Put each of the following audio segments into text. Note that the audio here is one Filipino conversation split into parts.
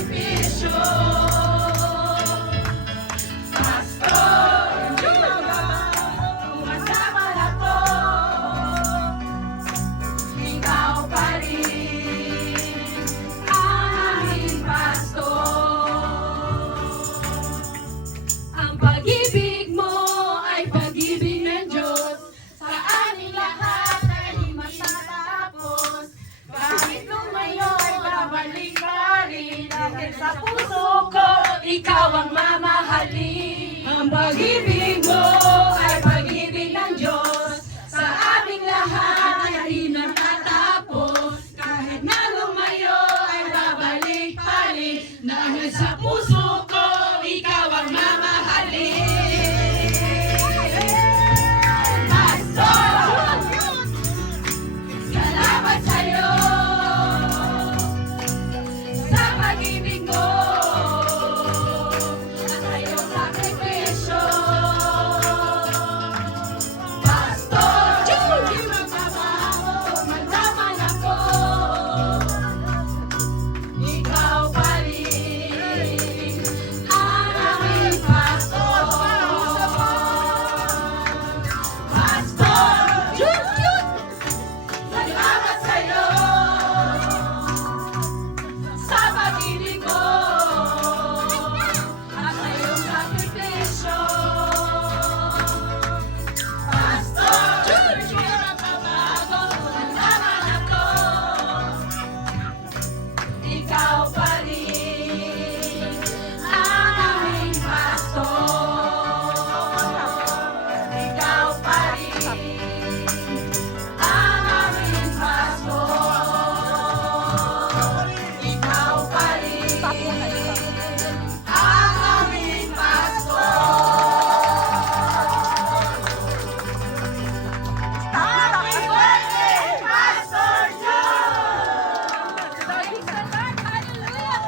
sakripisyo. Pastor, umasama ako, ikaw pa rin ang aming pastor. Ang pag-ibig mo ay pag-ibig ng Diyos, sa aming lahat ay di matatapos. Kahit lumayo ay babalik pa rin, dahil sa puso ko ikaw ang mamahalin. Ang pag-ibig mo ay pag-ibig ng Diyos, sa aming lahat ay di natatapos. Kahit na lumayo ay babalik pa rin, dahil sa puso ko ikaw ang mamahalin. Pastor, salamat sa'yo sa pag-ibig mo at sa iyong sakripisyo. Pastor, di magbabago, magdaman ako, ikaw pa rin ang aming pastor. Pastor, salamat sa'yo sa pag-ibig mo at sa iyong sakripisyo. Pastor, di magbabago, magdaman ako, ikaw pa rin ang aming pastor. Ikaw pa rin ang aming pastor. Ikaw pa rin ang aming pastor. Happy birthday, Pastor John! Praise the Lord! Hallelujah!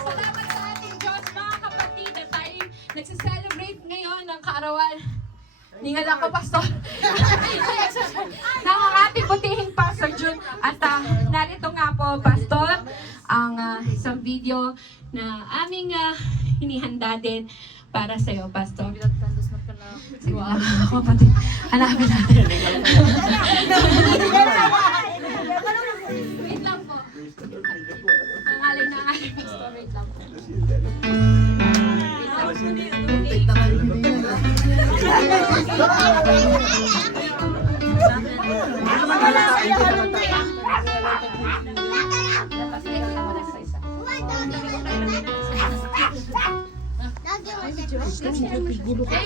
Salamat sa ating Diyos, mga kapatid, na tayo nagsiselebrate ngayon ng kaarawan. Ningal ako, Pastor. Ng ating butihing Pastor Jun. At narito nga po, Pastor, ang isang video na aming hinihanda din para sa iyo, Pastor. Sige lang, kapatid. Hanapin natin. Wait lang po. Ang alay na aking Pastor. Wait lang po. Wait lang. Lagi mo siya.